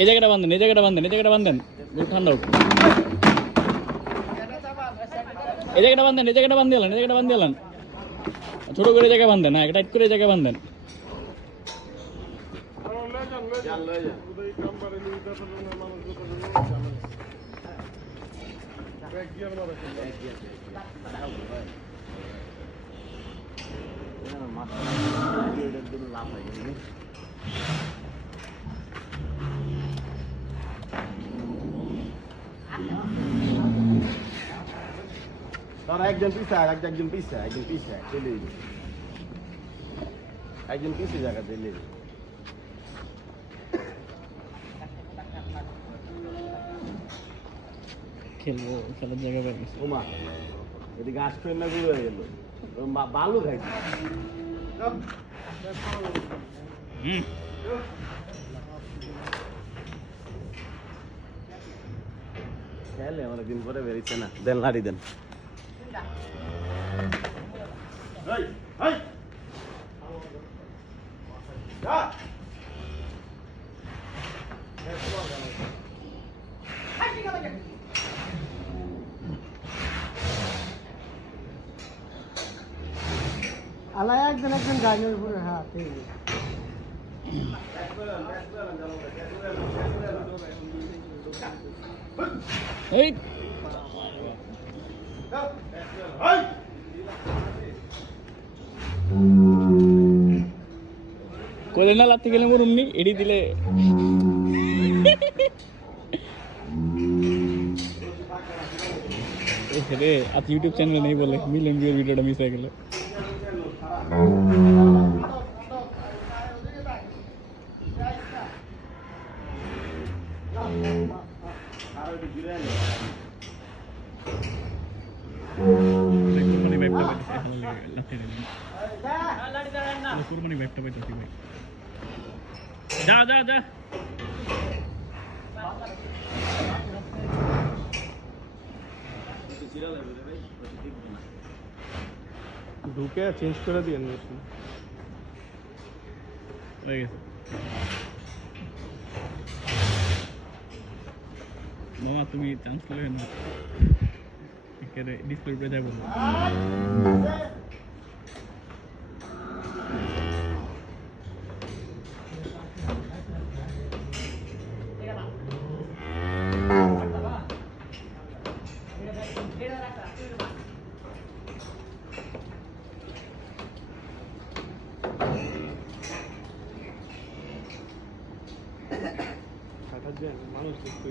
এই জায়গাটা বান্ধেন, এই জায়গাটা বান্ধেন, এই জায়গাটা বান্ধেন, ঠান্ডা হোক। এই জায়গাটা বান্ধেন, এই জায়গাটা বান্ধে এলেন, এই জায়গাটা বান্ধে এলেন, ছোট করে জায়গায় বান্ধেন, হ্যাঁ টাইট করে জায়গায় বান্ধেন। Τώρα একজন পিছে একজন পিছে চলে যাবে, একজন পিছে জায়গা চলে যাবে। খেলবো, খেলার জায়গা পাই গেছে। ওমা এদিকে গাছ ফেল না গুলো হয়ে গেল, বালু খাইছে। খেলে অনেকদিন পরে বেরিয়েছে না, দেন লাড়ি দেন। আলাই একজন একজন গাড়ির উপরে হাত এই কোলে না লাত্তি গেলে মোর অমনি এড়ি দিলে রে। আজ ইউটিউব চ্যানেল নেই বলে মিলিয়ন ভিউর ভিডিওটা মিস হয়ে গেল। কুরবানি ভাইবটা পাইতেছি ভাই। যা যা যা ঢুকে চেঞ্জ করে দিয়ে হয়ে গেছে। মামা তুমি চান্স নেবে না, ডিসপ্লে উপরে যাবো। মানুষ দেখতে